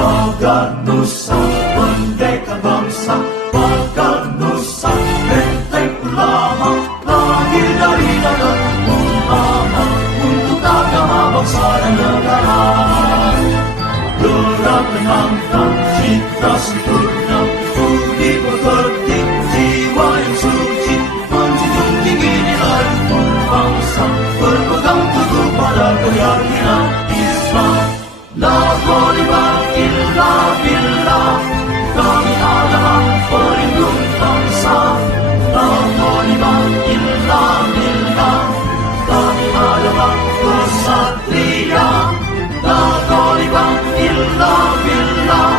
Baganusa, merdeka bangsa. Baganusa, benteng ulama, lahir dari dada ulama untuk agama, bangsa dan negara. Gerak menantang, citra sempurna, budi pekerti, jiwa yang suci, menjunjung tinggi nilai berbangsa, berpegang teguh pada keyakinan Islam. La ghalibah illa billah, kami adalah pelindung bangsa. La ghalibah illa billah, kami adalah kesatria. La ghalibah illa billah,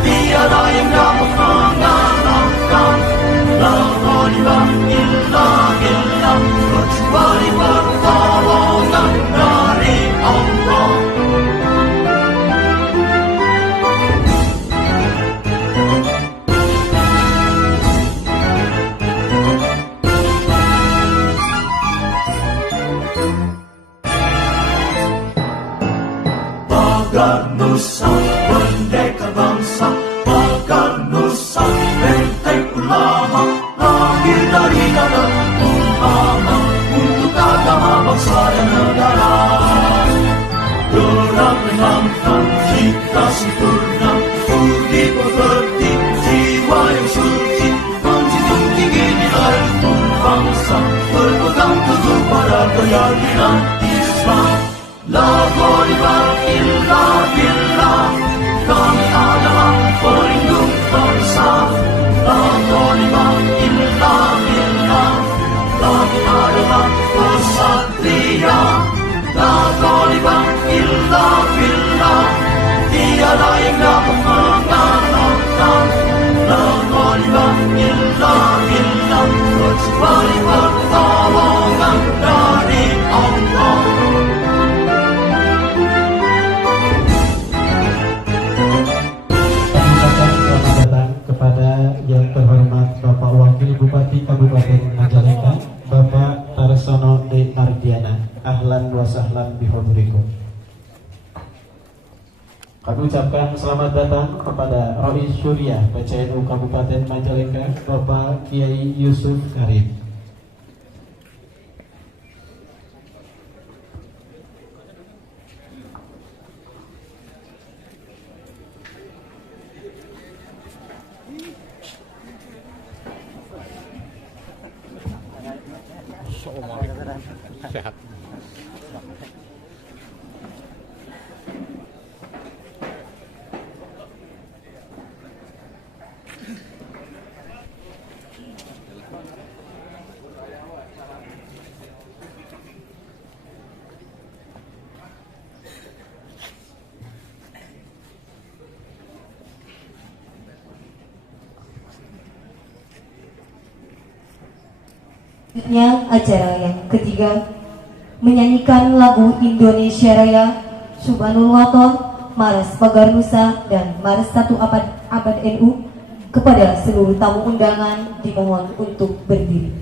tiada yang dapat mengalahkan. La ghalibah illa billah, kecuali pertolongan dari Allah. Baganusa, merdeka bangsa. Baganusa, benteng ulama, lahir dari dada ulama untuk agama, bangsa dan negara. Gerak menantang, citra sempurna, budi pekerti, jiwa yang suci, menjunjung tinggi nilai berbangsa, berpegang teguh pada keyakinan Islam. La ghalibah illa billah, kami adalah pelindung bangsa. La ghalibah illa billah, kami adalah kesatria. La ghalibah illa billah, tiada yang dapat mengalahkan. La ghalibah illa billah, kecuali pertolongan dari Allah. Kepada yang terhormat Bapak Wakil Bupati Kabupaten Majalengka, Bapak Tarsono D. Ardiana. Ahlan wa sahlan bihadrikum. Kami ucapkan selamat datang kepada Rois Syuriah PCNU Kabupaten Majalengka, Bapak Kiai Yusuf Karim. Sehat. Acara yang ketiga menyanyikan lagu Indonesia Raya, Subhanul Waton, Maras Baganusa, dan Maras 1 Abad NU. Kepada seluruh tamu undangan dimohon untuk berdiri.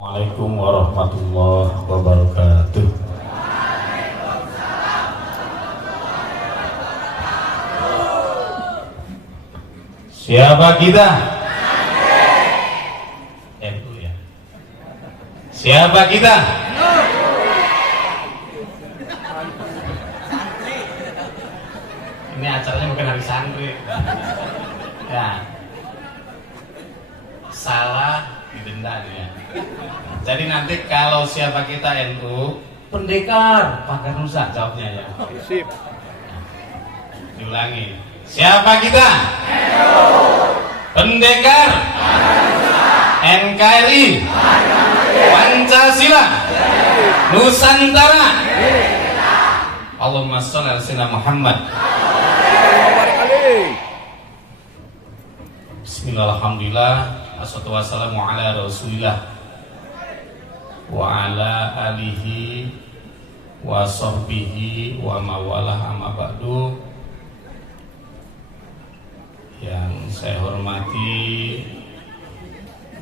Assalamualaikum warahmatullahi wabarakatuh. Siapa kita? NU ya. Siapa kita? Ini acaranya bukan hari santri. Ya. Salah didenda dia. Jadi nanti kalau siapa kita NU, pendekar Pakar Nusa jawabnya ya. Sip. Diulangi. Siapa kita? NU. Pendekar NKRI. Pancasila. Nusantara. Allahumma sholli ala sayyidina Muhammad. Bismillahirrahmanirrahim. Assalatu wassalamu ala Rasulillah wa ala alihi wa sahbihi wa mawalah amma ba'du. Yang saya hormati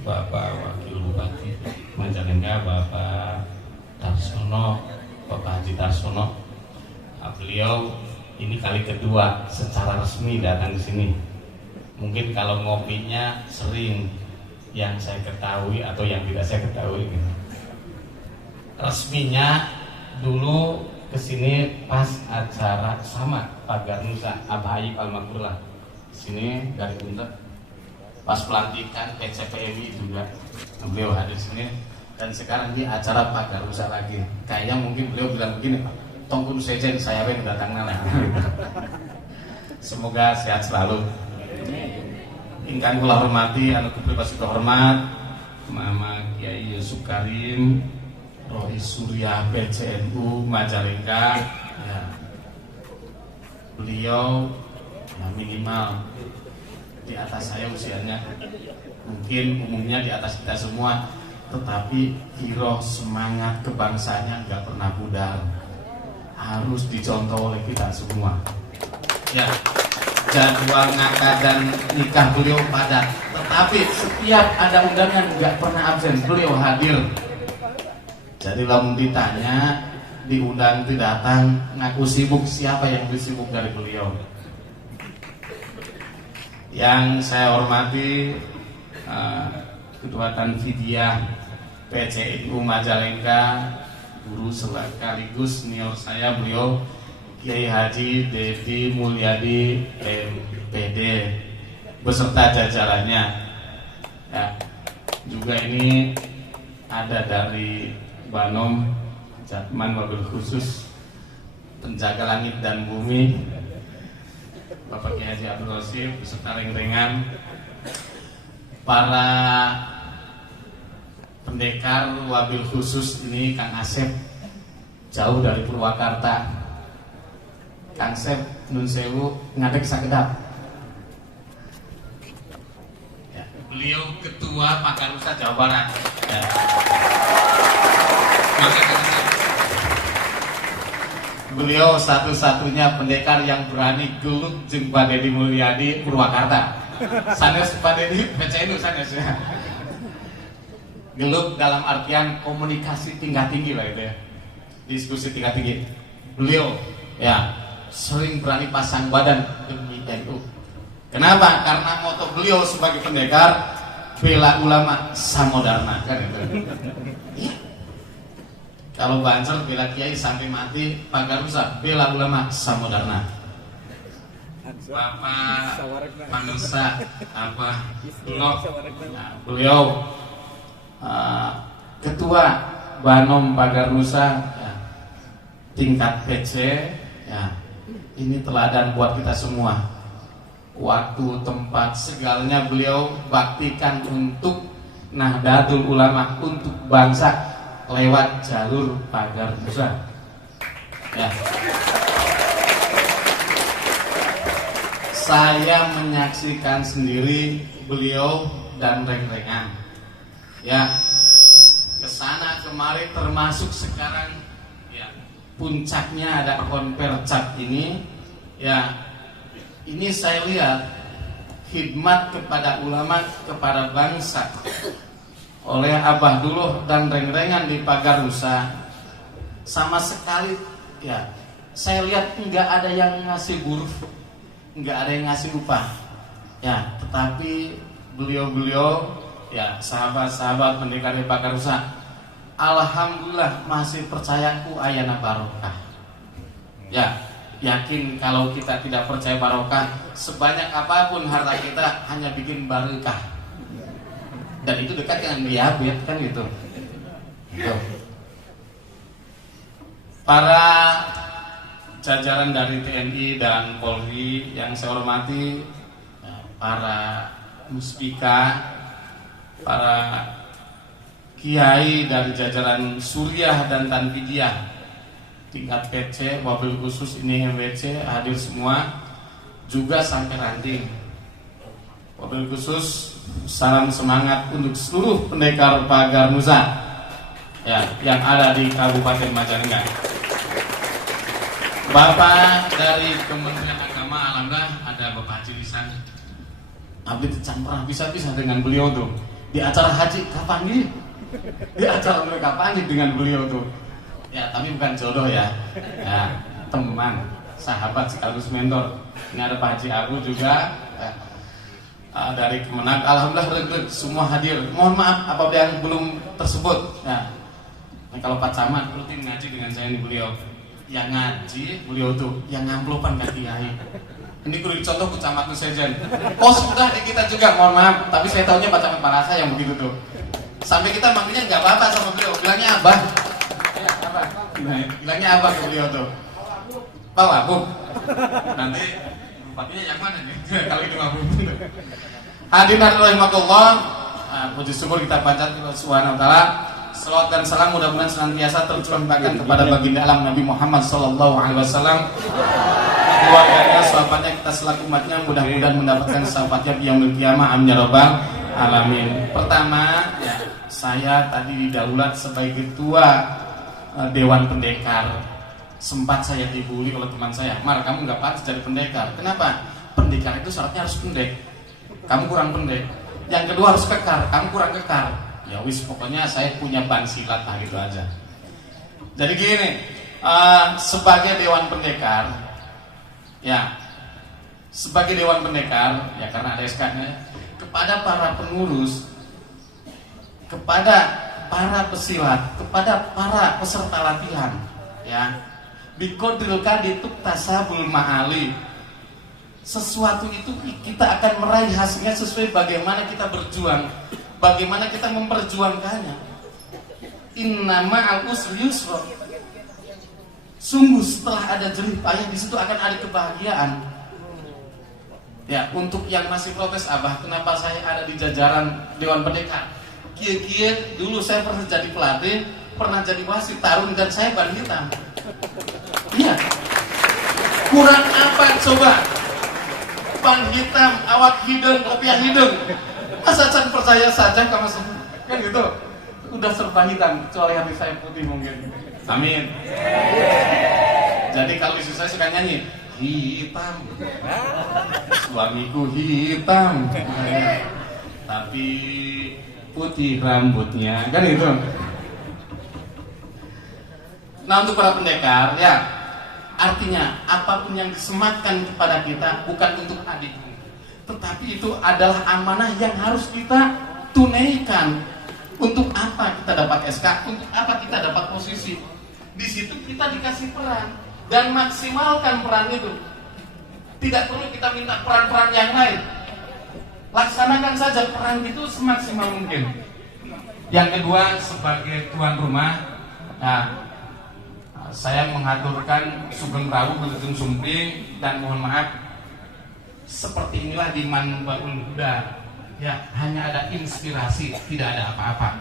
Bapak Wakil Bupati Majalengka, Bapak Darsono, Bapak Haji Darsono. Beliau ini kali kedua secara resmi datang ke sini. Mungkin kalau ngopinya sering, yang saya ketahui atau yang tidak saya ketahui gitu. Resminya dulu kesini pas acara sama Pagar Nusa Abah Ayib Al-Maghfurlah sini dari Unter, pas pelantikan PCPMI juga beliau hadir sini. Dan sekarang di acara Pagar Nusa lagi, kayaknya mungkin beliau bilang begini, tongkun sejen saya yang datang nana. Semoga sehat selalu. Ingkang kula hormati anu kepribadi hormat Mama Kiai Yusuf Karim, Rohi Surya PCNU Majalengka ya. Beliau minimal di atas saya usianya, mungkin umumnya di atas kita semua, tetapi giroh semangat kebangsanya nggak pernah pudar, harus dicontoh oleh kita semua ya. Jadwal ngakad dan nikah beliau padat, tetapi setiap ada undangan nggak pernah absen, beliau hadir. Jadi lamun ditanya diundang tidak datang, ngaku sibuk, siapa yang lebih sibuk dari beliau? Yang saya hormati Ketua Tanfidiah PCNU Majalengka, guru sekaligus senior saya, beliau Kiai Haji Dedi Mulyadi MPD beserta jajarannya ya. Juga ini ada dari Banom Jatman Wabil Khusus Penjaga Langit dan Bumi Bapak Kiai Haji Abdul Rasif beserta ring-ringan, para pendekar Wabil Khusus ini, Kang Asep jauh dari Purwakarta, Kang Sep Nun Sewu ngadek sakedap ya. Beliau Ketua Pakar Nusa Jawa Barat ya. Beliau satu-satunya pendekar yang berani geluk jeung Pak Dedi Mulyadi Purwakarta. Sanes Pak Dedi PCNU sanes ya. Geluk dalam artian komunikasi tingkat tinggi lah itu ya. Diskusi tingkat tinggi. Beliau ya sering berani pasang badan demi NU. Kenapa? Karena moto beliau sebagai pendekar, bela ulama samodarna kan itu. Ya. Kalau Banser bela kiai sampai mati, Pagar Nusa bela ulama samodarna. Bapak Panusa apa beliau Ketua Banom Pagar Nusa ya, tingkat PC ya. Ini teladan buat kita semua. Waktu, tempat, segalanya beliau baktikan untuk Nahdlatul Ulama, untuk bangsa lewat jalur Pagar Nusa. Ya. Saya menyaksikan sendiri beliau dan reng-rengan. Ya. Kesana kemari termasuk sekarang ya. Puncaknya ada konpercap ini ya, ini saya lihat khidmat kepada ulama, kepada bangsa oleh Abah Duluh dan reng-rengan di Pagar Nusa, sama sekali ya saya lihat nggak ada yang ngasih buruh, nggak ada yang ngasih upah ya, tetapi beliau-beliau ya sahabat-sahabat pendekar di Pagar Nusa, alhamdulillah masih percayaku ayana barokah ya. Yakin kalau kita tidak percaya barokah, sebanyak apapun harta kita hanya bikin barokah, dan itu dekat dengan diabetes kan gitu. Para jajaran dari TNI dan Polri yang saya hormati, para muspika, para kiai dari jajaran Suriah dan Tanfidiyah, tingkat PC, wabil khusus ini MWC hadir semua, juga sampai ranting. Wabil khusus salam semangat untuk seluruh pendekar Pagar Nusa ya yang ada di Kabupaten Majalengka. Bapak dari Kementerian Agama, alhamdulillah ada Bapak Haji Lisan. Abdi pernah bisa-bisa dengan beliau tuh di acara haji kapan nih? Di acara mereka kapan nih dengan beliau tuh? Ya, tapi bukan jodoh ya. Ya, teman, sahabat sekaligus mentor. Ini ada Pak Haji Abu juga ya. Dari Kemenag, alhamdulillah semua hadir. Mohon maaf apabila yang belum tersebut. Ya. Nah, kalau Pak Camat rutin ngaji dengan saya ini beliau. Yang ngaji beliau tuh yang ngamplopan kaki kiai. Ini kudu dicontoh Pak Camat Nusejen. Oh sudah di kita juga, mohon maaf. Tapi saya tahunya Pak Camat Palasa yang begitu tuh. Sampai kita manggilnya nggak apa-apa sama beliau, bilangnya abah. Ya, abah. Nah, bilangnya abah ke beliau tuh. Pak Wabub. Nanti bupatinya yang mana nih? Kalau itu Wabub. Hadirin rahimakumullah, puji syukur kita panjatkan kepada Subhanahu wa taala. Salawat dan salam mudah-mudahan senantiasa tercurahkan kepada baginda alam Nabi Muhammad sallallahu alaihi wasallam. Keluarganya, sahabatnya, kita selaku umatnya mudah-mudahan mendapatkan syafaatnya di yaumil qiyamah. Amin ya rabbal alamin. Pertama, ya, saya tadi didaulat sebagai ketua Dewan Pendekar. Sempat saya dibully oleh teman saya, Mar, kamu nggak pantas jadi pendekar. Kenapa? Pendekar itu syaratnya harus pendek. Kamu kurang pendek. Yang kedua harus kekar, kamu kurang kekar. Ya wis, pokoknya saya punya ban silat lah, gitu aja. Jadi gini, sebagai Dewan Pendekar, ya, sebagai Dewan Pendekar, ya karena ada SK-nya, kepada para pengurus, kepada para pesilat, kepada para peserta latihan, ya, biqadril dituk tasabul ma'ali. Sesuatu itu kita akan meraih hasilnya sesuai bagaimana kita berjuang, bagaimana kita memperjuangkannya. Inna ma'al usri yusra. Sungguh setelah ada jerih payah di situ akan ada kebahagiaan. Ya, untuk yang masih protes, Abah, kenapa saya ada di jajaran Dewan Pendekar? Kia-kia dulu saya pernah jadi pelatih, pernah jadi wasit tarung, dan saya ban hitam. Iya. Kurang apa coba? Ban hitam, awak hidung, kopiah hidung. Masa can percaya saja kamu kan gitu. Udah serba hitam, kecuali hati saya putih mungkin. Amin. Jadi kalau istri saya suka nyanyi, hitam, suamiku hitam, tapi putih rambutnya, kan itu. Nah, untuk para pendekar, ya, artinya apapun yang disematkan kepada kita bukan untuk adikmu, tetapi itu adalah amanah yang harus kita tunaikan. Untuk apa kita dapat SK? Untuk apa kita dapat posisi? Di situ kita dikasih peran dan maksimalkan peran itu. Tidak perlu kita minta peran-peran yang lain. Laksanakan saja peran itu semaksimal mungkin. Yang kedua, sebagai tuan rumah, nah, saya mengaturkan Sugeng Rawu Belutun Sumping, dan mohon maaf, seperti inilah di Manbaul Huda. Ya, hanya ada inspirasi, tidak ada apa-apa.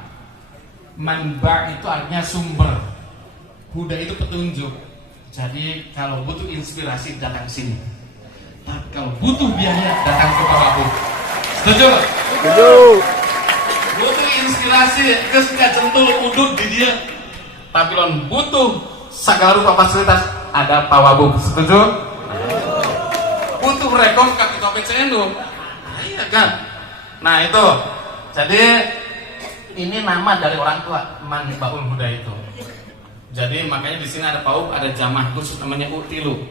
Manba itu artinya sumber, Huda itu petunjuk. Jadi kalau butuh inspirasi datang sini. Tapi kalau butuh biaya datang ke bawahku. Setuju? Setuju. Butuh inspirasi, ketika centul uduk di dia. Tapi kalau butuh segala rupa fasilitas, ada Pawabuk. Setuju? Butuh rekom kaki topik cendu. Iya kan? Nah itu. Jadi ini nama dari orang tua, Manbaul Huda itu. Jadi makanya di sini ada PAUD, ada jamah khusus namanya utilu,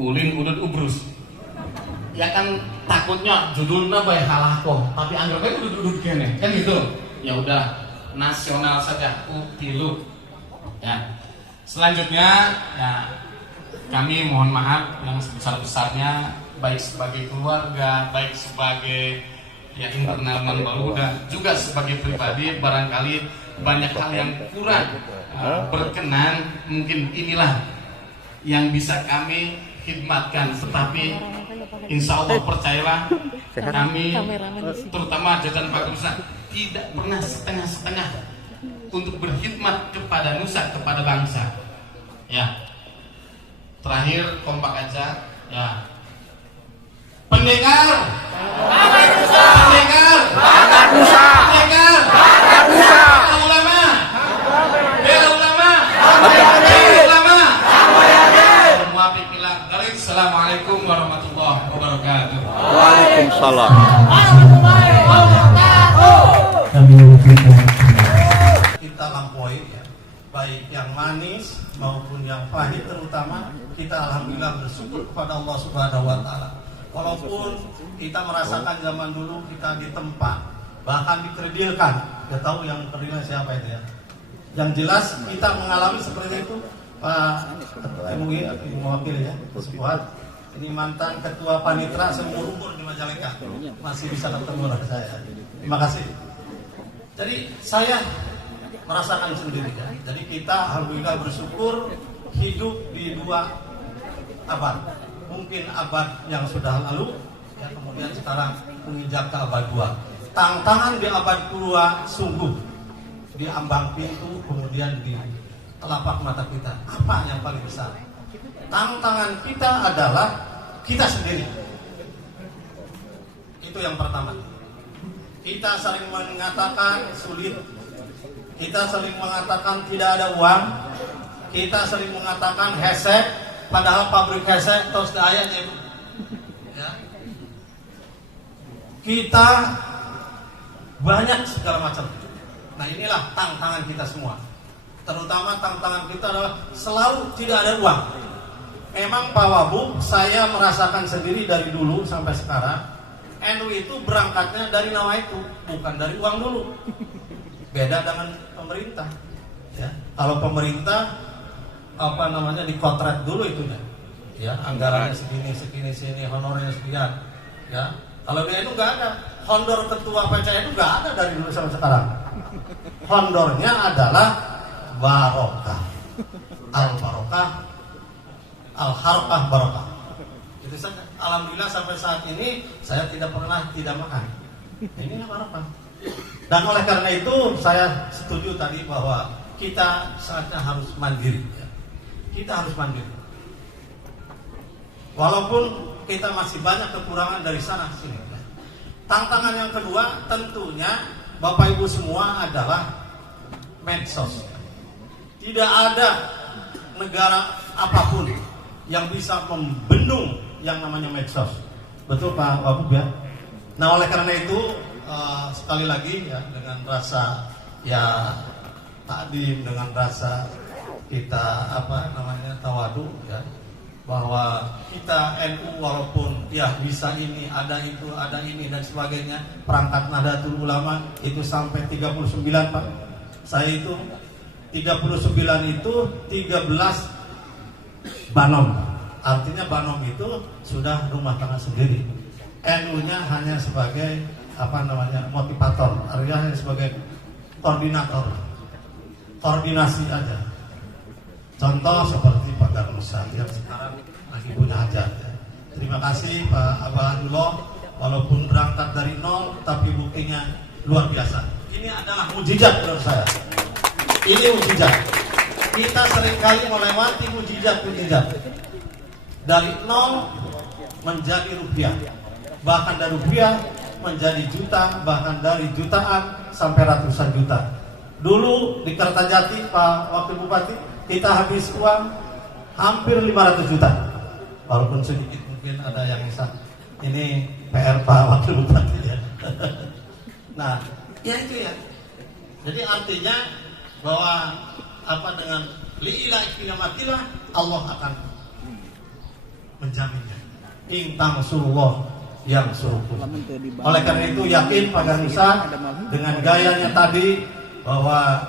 ulin udud ubrus. Ya kan takutnya judulnya bae halako, tapi anggapnya udud kene, kan gitu. Ya udah nasional saja utilu. Ya. Selanjutnya ya kami mohon maaf yang sebesar-besarnya, baik sebagai keluarga, baik sebagai ya internal Manbaul Huda, juga sebagai pribadi barangkali banyak hal yang kurang berkenan, mungkin inilah yang bisa kami khidmatkan. Tetapi insya Allah percayalah, kami terutama jajaran Pak Nusa tidak pernah setengah-setengah untuk berkhidmat kepada Nusa, kepada bangsa. Ya, terakhir kompak aja ya. Pendekar pendekar pendekar ulama bela ulama Assalamualaikum warahmatullahi wabarakatuh. Waalaikumsalam. Kami memberikan kita lampaui ya, baik yang manis maupun yang pahit, terutama kita alhamdulillah bersyukur kepada Allah Subhanahu wa taala. Walaupun kita merasakan zaman dulu kita ditempa, bahkan dikerdilkan. Gak tahu yang kerdilnya siapa itu ya. Yang jelas kita mengalami seperti itu. Pak MUI mewakili ya, Sepuhat. Ini mantan ketua panitra seumur umur di Majalengka, masih bisa ketemu dengan saya. Terima kasih. Jadi saya merasakan sendiri ya. Jadi kita alhamdulillah bersyukur hidup di 2 abad. Mungkin abad yang sudah lalu ya, kemudian sekarang menginjak ke abad 2. Tantangan di abad kedua sungguh di ambang pintu, kemudian di telapak mata kita. Apa yang paling besar? Tantangan kita adalah kita sendiri. Itu yang pertama. Kita sering mengatakan sulit, kita sering mengatakan tidak ada uang, kita sering mengatakan hesek, padahal pabrik hesek terus ayatnya itu ya. Kita banyak segala macam. Nah inilah tantangan kita semua. Terutama tantangan kita adalah selalu tidak ada uang. Memang Pak Wabub, saya merasakan sendiri dari dulu sampai sekarang, NU itu berangkatnya dari nawaitu, bukan dari uang dulu. Beda dengan pemerintah ya. Kalau pemerintah dikotret dulu itu ya, anggarannya segini, honornya sekian ya. Kalau dia itu nggak ada, honor ketua PCN itu nggak ada dari dulu sampai sekarang. Honornya adalah barokah, al-barokah, al-harokah barokah. Itu saja. Alhamdulillah sampai saat ini saya tidak pernah tidak makan. Ini barokah. Dan oleh karena itu saya setuju tadi bahwa kita saatnya harus mandiri. Ya. Kita harus mandiri. Walaupun kita masih banyak kekurangan dari sana sini. Ya. Tantangan yang kedua tentunya Bapak Ibu semua adalah medsos. Tidak ada negara apapun yang bisa membendung yang namanya medsos. Betul Pak Wabub ya? Nah oleh karena itu sekali lagi ya, dengan rasa ya takdim, dengan rasa kita tawadu ya, bahwa kita NU walaupun ya bisa ini, ada itu, ada ini dan sebagainya, perangkat Nahdlatul Ulama itu sampai 39 Pak. Saya itu 39 itu 13 banom. Artinya banom itu sudah rumah tangga sendiri. NU-nya hanya sebagai motivator, artinya hanya sebagai koordinator, koordinasi aja. Contoh seperti Pak Darmusa yang sekarang lagi punya hajat. Terima kasih Pak Abahadullah, walaupun berangkat dari nol tapi buktinya luar biasa. Ini adalah mujizat menurut saya. Ini mujizat. Kita seringkali melewati mujizat. Dari nol menjadi rupiah, bahkan dari rupiah menjadi juta, bahkan dari jutaan sampai ratusan juta. Dulu di Kertajati Pak Wakil Bupati, kita habis uang hampir 500 juta. Walaupun sedikit mungkin ada yang bisa. Ini PR Pak Wakil Bupati ya. Nah, ya itu ya. Jadi artinya bahwa dengan li'ila ikfinamatillah Allah akan menjaminnya. In tansurullah yang suruhku. Oleh karena itu yakin Pagar Nusa dengan gayanya tadi bahwa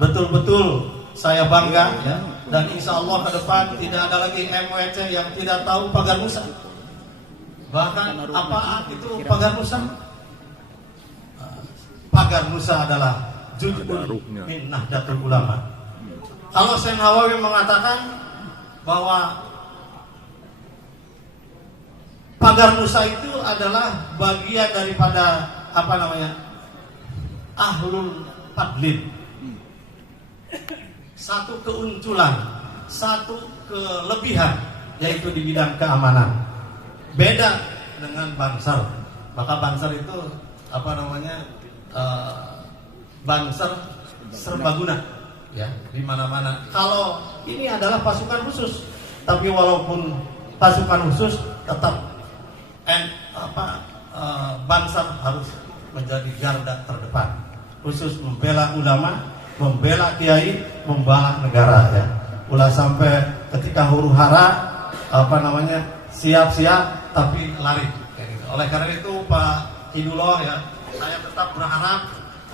betul-betul saya bangga ya, dan insya Allah ke depan tidak ada lagi MWC yang tidak tahu Pagar Nusa. Bahkan apa itu Pagar Nusa? Pagar Nusa adalah juz'un min Nahdlatul Ulama. Kalau Syekh Nawawi mengatakan bahwa Pagar Nusa itu adalah bagian daripada Ahlul Fadlin. Satu keunculan, satu kelebihan, yaitu di bidang keamanan. Beda dengan Bansar. Maka Bansar itu Bansar serbaguna, ya, di mana-mana. Kalau ini adalah pasukan khusus, tapi walaupun pasukan khusus tetap Bansar harus menjadi garda terdepan, khusus membela ulama, membela kiai, membela negara ya. Ulah sampai ketika huru hara siap-siap tapi lari. Oleh karena itu Pak Hidullah ya, saya tetap berharap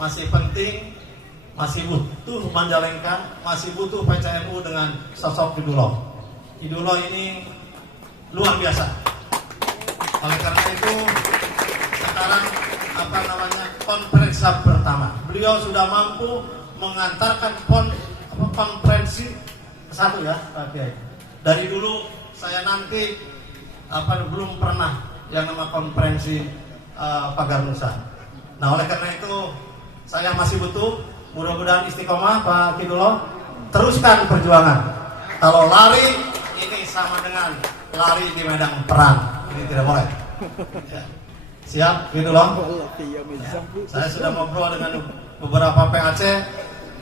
masih penting, masih butuh Majalengka, masih butuh PCNU dengan sosok Hidullah. Hidullah ini luar biasa. Oleh karena itu sekarang konferensi pertama, beliau sudah mampu mengantarkan konferensi satu ya Pak Kiai. Dari dulu saya nanti belum pernah yang nama konferensi Pagar Nusa. Nah oleh karena itu saya masih butuh, mudah-mudahan istiqomah Pak Kidullah, teruskan perjuangan. Kalau lari ini sama dengan lari di medan perang, ini tidak boleh. Ya. Siap Kidullah? Ya. Saya sudah ngobrol dengan beberapa PAC.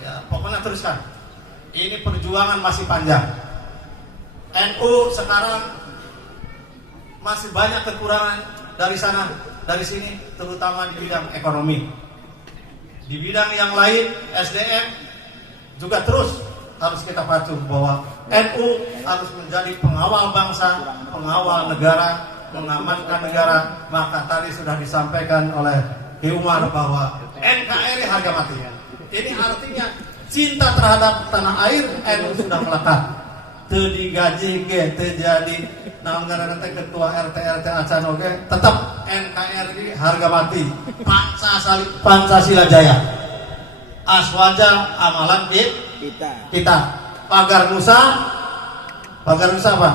Ya, pokoknya teruskan. Ini perjuangan masih panjang. NU sekarang masih banyak kekurangan dari sana, dari sini, terutama di bidang ekonomi. Di bidang yang lain, SDM juga terus harus kita pacu bahwa NU harus menjadi pengawal bangsa, pengawal negara, mengamankan negara. Maka tadi sudah disampaikan oleh Ki Umar bahwa NKRI harga mati. Ini artinya cinta terhadap tanah air NU sudah melekat. Terdigaji ke terjadi nanggaran ketua RT acan oge tetap NKRI harga mati. Pancasila jaya. Aswaja amalan kita. Pagar Nusa apa?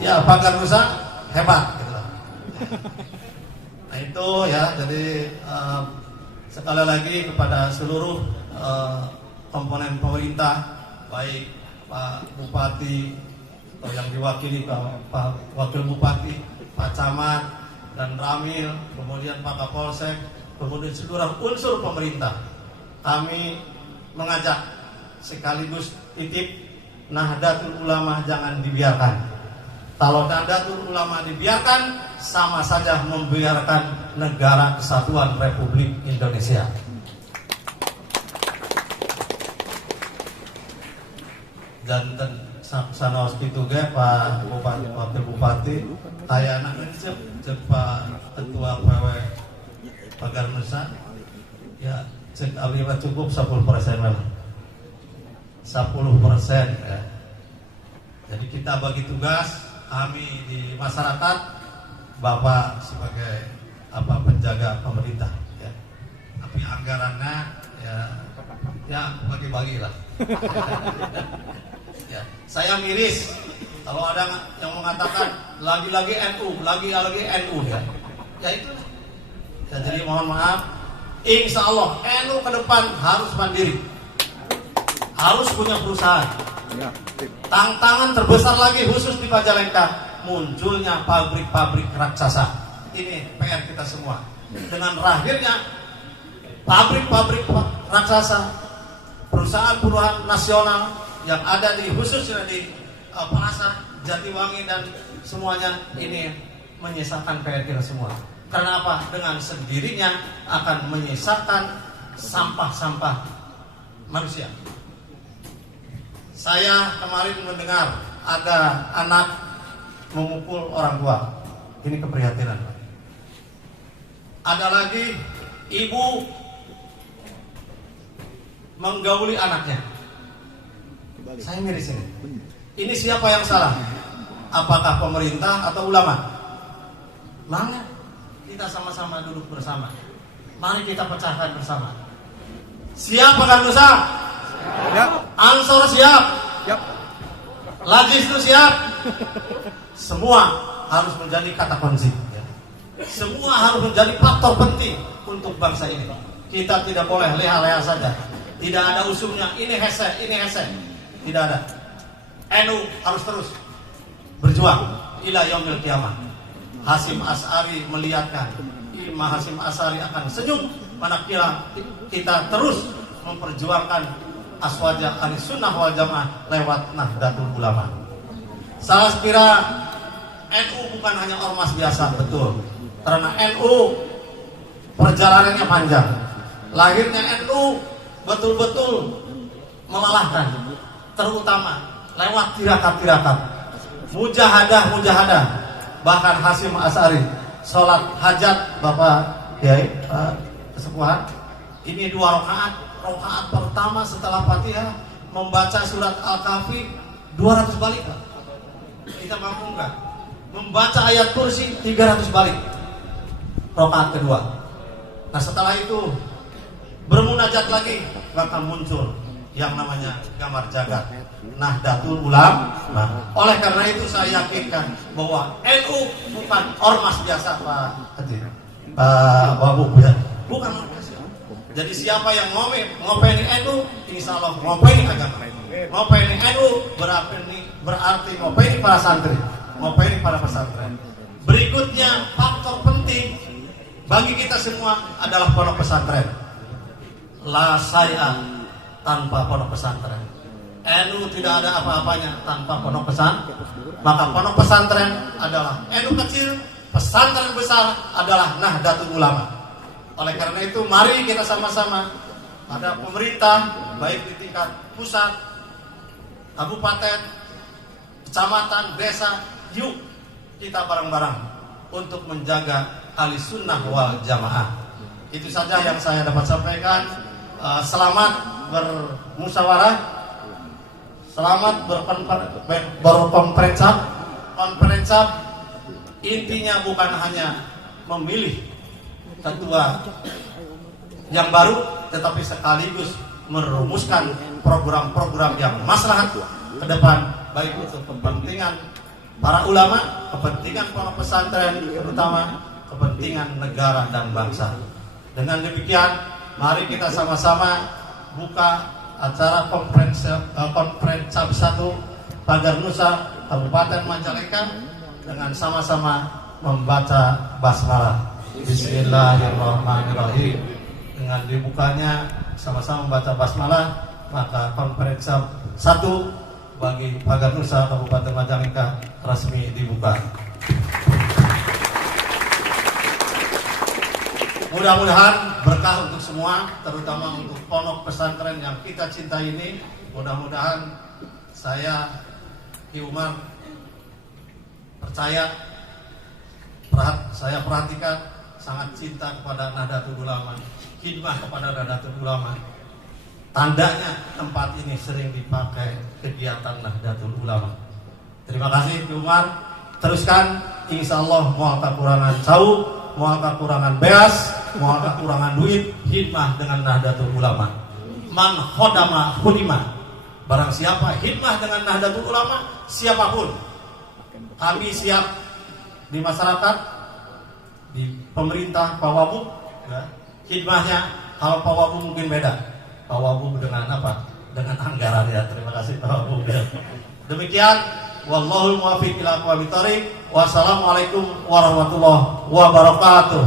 Ya Pagar Nusa hebat gitu. Nah itu ya, jadi sekali lagi kepada seluruh komponen pemerintah, baik Pak Bupati atau yang diwakili Pak Wakil Bupati, Pak Camat dan Ramil, kemudian Pak Kapolsek, kemudian seluruh unsur pemerintah, kami mengajak sekaligus titip Nahdlatul Ulama jangan dibiarkan. Kalau Nahdlatul Ulama dibiarkan, sama saja membiarkan Negara Kesatuan Republik Indonesia. Dan sanos kitu ge Pak Bupati, Wakil Bupati, aya anak cek Pak Ketua PW Pagar Nusa, ya cek abdi mah cukup 10% lah. 10% ya. Jadi kita bagi tugas, kami di masyarakat, Bapak sebagai penjaga pemerintah ya. Tapi anggarannya ya bagi-bagi lah. Ya, saya miris kalau ada yang mengatakan lagi-lagi NU ya. Ya itulah. Ya, jadi mohon maaf, insya Allah NU ke depan harus mandiri, harus punya perusahaan. Tantangan terbesar lagi khusus di Majalengka, munculnya pabrik-pabrik raksasa. Ini PR kita semua. Dengan lahirnya pabrik-pabrik raksasa, perusahaan-perusahaan nasional yang ada di khususnya di Palasa, Jatiwangi dan semuanya, ini menyisakan PR kita semua. Karena apa? Dengan sendirinya akan menyisakan sampah-sampah manusia. Saya kemarin mendengar ada anak memukul orang tua. Ini keprihatinan. Ada lagi ibu menggauli anaknya. Saya miris ini. Ini siapa yang salah? Apakah pemerintah atau ulama? Mana? Kita sama-sama duduk bersama. Mari kita pecahkan bersama. Siap Pekan Nusa? Siap. Ansor siap? Siap. Lajis itu siap? Semua harus menjadi kata kunci. Semua harus menjadi faktor penting untuk bangsa ini. Kita tidak boleh leha-leha saja. Tidak ada usumnya, ini hese. Tidak ada. NU harus terus berjuang ila yaumil qiyamah. Hasyim Asy'ari melihatkan Imam Hasyim Asy'ari akan senyum manakala kita terus memperjuangkan aswaja Ahlussunnah wal Jamaah lewat Nahdlatul Ulama. Saya kira NU bukan hanya ormas biasa, betul. Karena NU perjalanannya panjang. Lahirnya NU betul-betul melelahkan, terutama lewat tirakat-tirakat, mujahadah. Bahkan Hasyim Asy'ari sholat hajat Bapak Kiai kesepuhan ini 2 rakaat. Rakaat pertama setelah Fatihah membaca surat Al-Kahfi 200 balik. Kita mampu enggak? Membaca ayat kursi 300 balik. Rakaat kedua. Nah setelah itu bermunajat lagi, maka muncul yang namanya gambar jagat Nahdlatul Ulama. Oleh karena itu saya yakinkan bahwa NU bukan ormas biasa Pak Wabu ya. Bukan ormas. Jadi siapa yang ngopeni NU, insya Allah ngopeni agama. Ngopeni NU berarti ngopeni para santri, ngopeni para pesantren. Berikutnya faktor penting bagi kita semua adalah pondok pesantren. La saya tanpa pondok pesantren. NU tidak ada apa-apanya tanpa pondok pesantren. Maka pondok pesantren adalah NU kecil, pesantren besar adalah Nahdlatul Ulama. Oleh karena itu mari kita sama-sama, ada pemerintah baik di tingkat pusat, kabupaten, kecamatan, desa, yuk kita bareng-bareng untuk menjaga Ahlussunnah wal Jamaah. Itu saja yang saya dapat sampaikan. Selamat bermusyawarah, selamat berkonferensi. Intinya bukan hanya memilih ketua yang baru, tetapi sekaligus merumuskan program-program yang maslahat ke depan, baik untuk kepentingan para ulama, kepentingan pondok pesantren, terutama kepentingan negara dan bangsa. Dengan demikian, mari kita sama-sama buka acara konferensi 1 Pagar Nusa Kabupaten Majalengka dengan sama-sama membaca basmalah. Bismillahirrahmanirrahim. Dengan dibukanya sama-sama membaca basmalah, maka konferensi 1 bagi Pagar Nusa Kabupaten Majalengka resmi dibuka. Mudah-mudahan berkah untuk semua, terutama untuk pondok pesantren yang kita cintai ini. Mudah-mudahan saya Ki Umar saya perhatikan sangat cinta kepada Nahdlatul Ulama, khidmah kepada Nahdlatul Ulama. Tandanya tempat ini sering dipakai kegiatan Nahdlatul Ulama. Terima kasih Ki Umar. Teruskan, insya Allah mau kekurangan jauh, mau kekurangan beas, mau kekurangan duit, khidmah dengan Nahdlatul Ulama. Man khodama khudima. Barang siapa khidmah dengan Nahdlatul Ulama, siapapun, kami siap di masyarakat, di pemerintah, Pak Wabu, ya, khidmahnya. Kalau Pak Wabu mungkin beda. Pak Wabu dengan apa? Dengan anggaran ya. Terima kasih Pak Wabu. Ya. Demikian, wallahul muwaffiq ila aqwamit thoriq. Wassalamualaikum warahmatullahi wabarakatuh.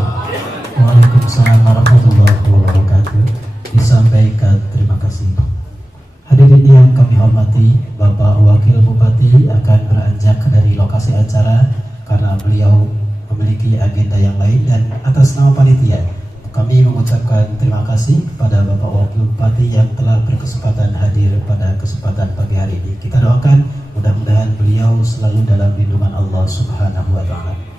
Waalaikumsalam warahmatullahi wabarakatuh. Disampaikan terima kasih. Hadirin yang kami hormati, Bapak Wakil Bupati akan beranjak dari lokasi acara karena beliau memiliki agenda yang lain, dan atas nama panitia kami mengucapkan terima kasih kepada Bapak Wakil Bupati yang telah berkesempatan hadir pada kesempatan pagi hari ini. Kita doakan mudah-mudahan beliau selalu dalam lindungan Allah Subhanahu wa Ta'ala.